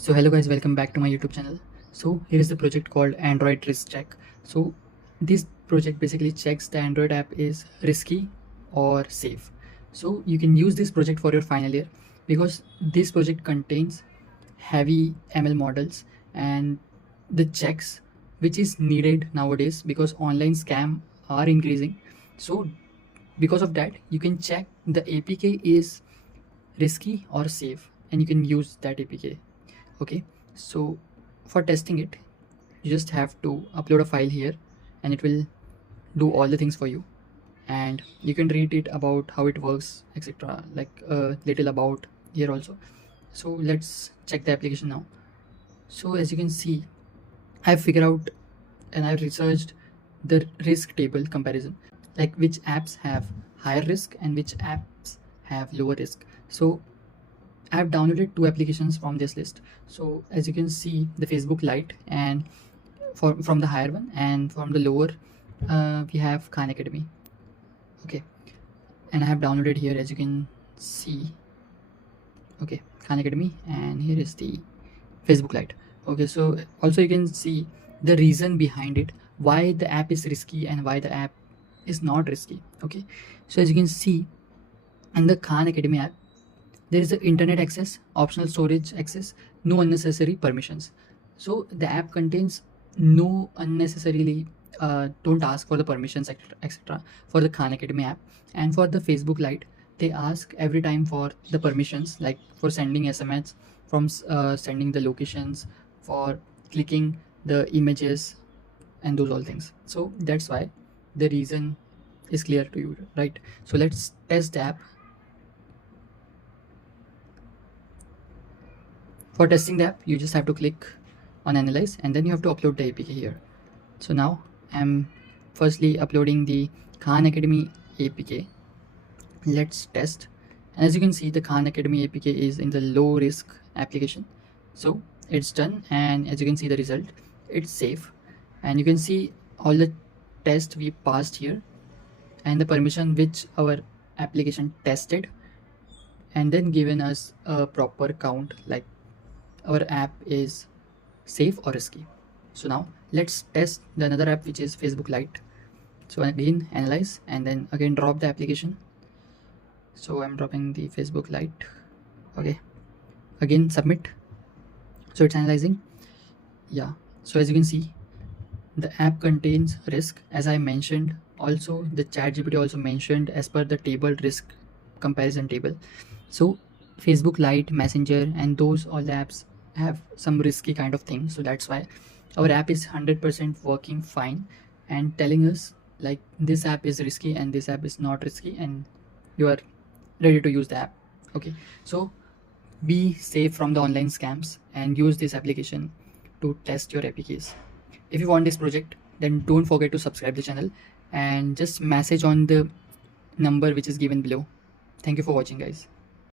So hello guys, welcome back to my YouTube channel. So here is the project called Android Risk Check. So this project basically checks the Android app is risky or safe. So you can use this project for your final year because this project contains heavy ML models and the checks which is needed nowadays because online scam are increasing. So because of that, you can check the APK is risky or safe and you can use that APK. Okay, so for testing it you just have to upload a file here and it will do all the things for you, and you can read it about how it works, etc., like a little about here also. So let's check the application now. So as you can see, I've figured out and I've researched the risk table comparison, like which apps have higher risk and which apps have lower risk. So I've downloaded two applications from this list. So as you can see, the Facebook Lite and from the higher one, and from the lower we have Khan Academy. Okay, and I have downloaded here, as you can see. Okay, Khan Academy, and here is the Facebook Lite. Okay, so also you can see the reason behind it, why the app is risky and why the app is not risky. Okay, so as you can see in the Khan Academy app, there is the internet access, optional storage access, no unnecessary permissions. So the app contains no unnecessarily don't ask for the permissions, etc. for the Khan Academy app. And for the Facebook Lite, they ask every time for the permissions, like for sending SMS, from sending the locations, for clicking the images, and those all things. So that's why the reason is clear to you, right? So let's test the app. For testing the app, you just have to click on analyze and then you have to upload the APK here. So now I'm firstly uploading the Khan Academy APK. Let's test. And as you can see, the Khan Academy APK is in the low risk application. So it's done, and as you can see the result, it's safe. And you can see all the tests we passed here and the permission which our application tested, and then given us a proper count, like our app is safe or risky. So now let's test the another app, which is Facebook Lite. So again analyze and then again drop the application. So I'm dropping the Facebook Lite. Okay, again submit. So it's analyzing. Yeah, so as you can see, the app contains risk, as I mentioned. Also the ChatGPT also mentioned as per the table risk comparison table. So Facebook Lite, Messenger, and those all the apps have some risky kind of thing. So that's why our app is 100% working fine and telling us like this app is risky and this app is not risky, and you are ready to use the app. Okay, so be safe from the online scams and use this application to test your APKs. If you want this project, then don't forget to subscribe the channel and just message on the number which is given below. Thank you for watching, guys.